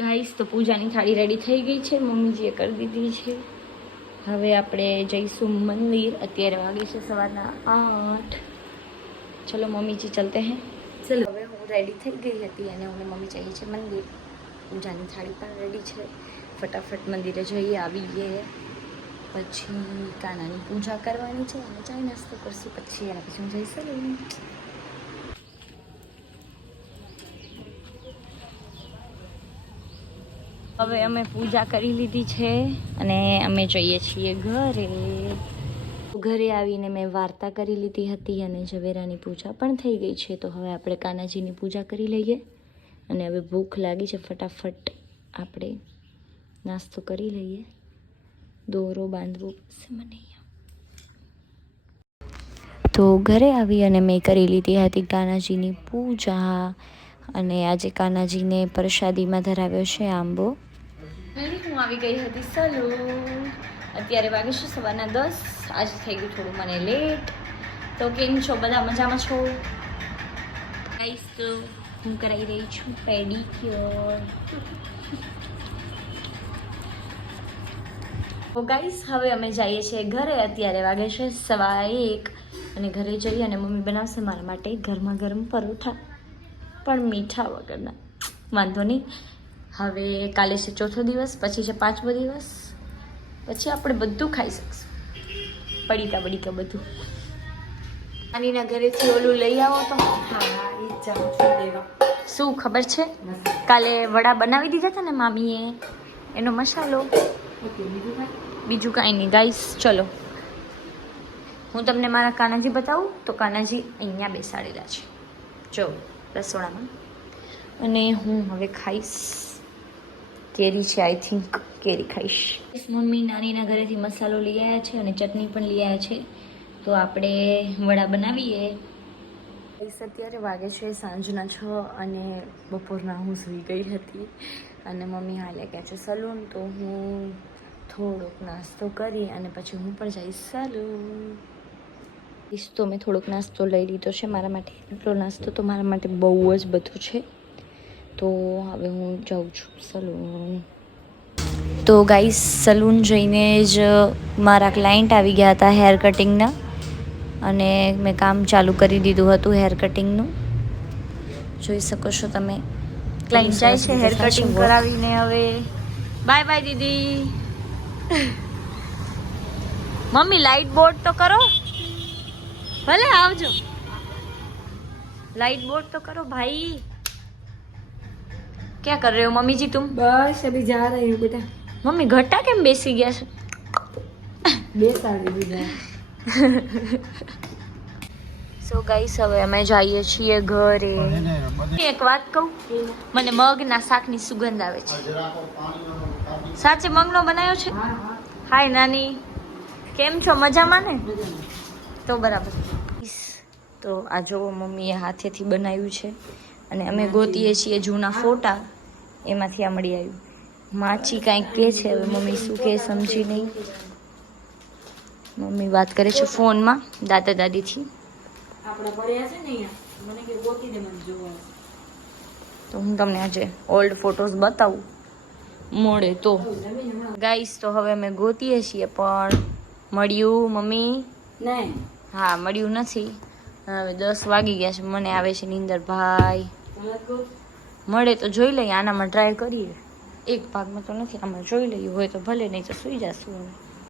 Guys તો પૂજાની થાળી રેડી થઈ ગઈ છે, મમ્મીજીએ કરી દીધી છે. હવે આપણે જઈશું મંદિર. અત્યારે વાગે છે સવારના 8. ચલો મમ્મીજી ચલતે હૈ. ચલો હવે હું રેડી થઈ ગઈ હતી અને હું મમ્મી જઈએ છે મંદિર. પૂજાની થાળી પણ રેડી છે. ફટાફટ મંદિરે જઈએ, આવીએ, પછી કાનાની પૂજા કરવાની છે અને ચાય નાસ્તો કરશું, પછી એના પછી હું જઈશું. હવે અમે પૂજા કરી લીધી છે અને અમે જઈએ છીએ ઘરે. ઘરે આવીને મેં વાર્તા કરી લીધી હતી અને ઝવેરાની પૂજા પણ થઈ ગઈ છે. તો હવે આપણે કાનાજીની પૂજા કરી લઈએ અને હવે ભૂખ લાગી છે, ફટાફટ આપણે નાસ્તો કરી લઈએ. દોરો બાંધવો પડશે મને. તો ઘરે આવી અને મેં કરી લીધી હતી કાનાજીની પૂજા અને આજે કાનાજીને પ્રસાદીમાં ધરાવ્યો છે આંબો. હું આવી ગઈ હતી સલૂન. અત્યારે વાગે છે સવારના 10. આજે થઈ ગયું થોડું મને લેટ. તો કેમ છો બધા, મજામાં છો? ગાઈસ તો હું કરાવી રહી છું પેડિક્યોર. તો ગાઈસ હવે અમે જઈએ છીએ ઘરે. અત્યારે વાગે છે 1:15 અને ઘરે જઈએ અને મમ્મી બનાવશે મારા માટે ગરમા ગરમ પરોઠા, પણ મીઠા વગરના. વાંધો નહીં, હવે કાલે છે 4થો દિવસ, પછી છે 5મો દિવસ, પછી આપણે બધું ખાઈ શકશું, પડીકા બડીકા બધું. નાનીના ઘરેથી ઓલું લઈ આવો તો. શું ખબર છે, કાલે વડા બનાવી દીધા હતા ને મામીએ, એનો મસાલો. બીજું કાંઈ નહીં ગાઈસ. ચલો હું તમને મારા કાનાજી બતાવું. તો કાનાજી અહીંયા બેસાડેલા છે જો રસોડામાં, અને હું હવે ખાઈશ. કેરી છે, આઈ થિંક કેરી ખાઈશ. મમ્મી નાનીના ઘરેથી મસાલો લઈ આવ્યા છે અને ચટણી પણ લઈ આવ્યા છે. તો આપણે વડા બનાવીએ. અત્યારે વાગે છે સાંજના 6 અને બપોરના હું સૂઈ ગઈ હતી અને મમ્મી હાલે ગયા છે સલૂન. તો હું થોડોક નાસ્તો કરી અને પછી હું પણ જઈશ સલૂન. તો મેં થોડોક નાસ્તો લઈ લીધો છે મારા માટે. એટલો નાસ્તો તો મારા માટે બહુ જ બધું છે. તો હવે હું જાઉં છું સલૂન. તો ગાઈસ સલૂન જઈને જ મારા ક્લાયન્ટ આવી ગયા હતા હેર કટિંગના, અને મેં કામ ચાલુ કરી દીધું હતું હેર કટિંગનું. જોઈ શકો છો તમે, ક્લાયન્ટ જાય છે હેર કટિંગ કરાવીને. હવે બાય બાય દીદી. મમ્મી લાઇટ બોર્ડ તો કરો, ભલે આવજો. लाइट बोर्ड तो करो भाई. क्या कर रहे हो मम्मी जी तुम? बस अभी जा रही हूँ बेटा. मम्मी घटा केम बेसी गया છે? બેસાડી દીધા. સો ગાઈસ હવે અમે જઈએ છીએ ઘરે. એક વાત કહું, મને મગના શાકની સુગંધ આવે છે. સાચે મગનો બનાવ્યો છે? હાય નાની, કેમ છો? મજામાં ને? તો બરાબર. તો આ જો મમ્મીએ હાથેથી બનાવ્યું છે અને અમે ગોતીએ છીએ જૂના ફોટા, એમાંથી આ મળી આવ્યું. માચી કાંઈક કહે છે, હવે મમ્મી શું કહે સમજી નહીં. મમ્મી વાત કરે છે ફોનમાં દાદા દાદીથી. આપણા પડ્યા છે ને અહીંયા, મને કે ગોતી દે, મને જોવા. તો હું તમને આજે ઓલ્ડ ફોટોઝ બતાવું મળે તો. ગાઈસ તો હવે અમે ગોતીએ છીએ પણ મળ્યું મમ્મી નહીં. હા મળ્યું નથી. હવે 10 વાગી ગયા છે, મને આવે છે નીંદર ભાઈ. મળે તો જોઈ લઈએ, આનામાં ટ્રાય કરીએ. એક ભાગમાં તો નથી, આમાં જોઈ લઈએ, હોય તો ભલે, નહીં તો સુઈ જશું હવે.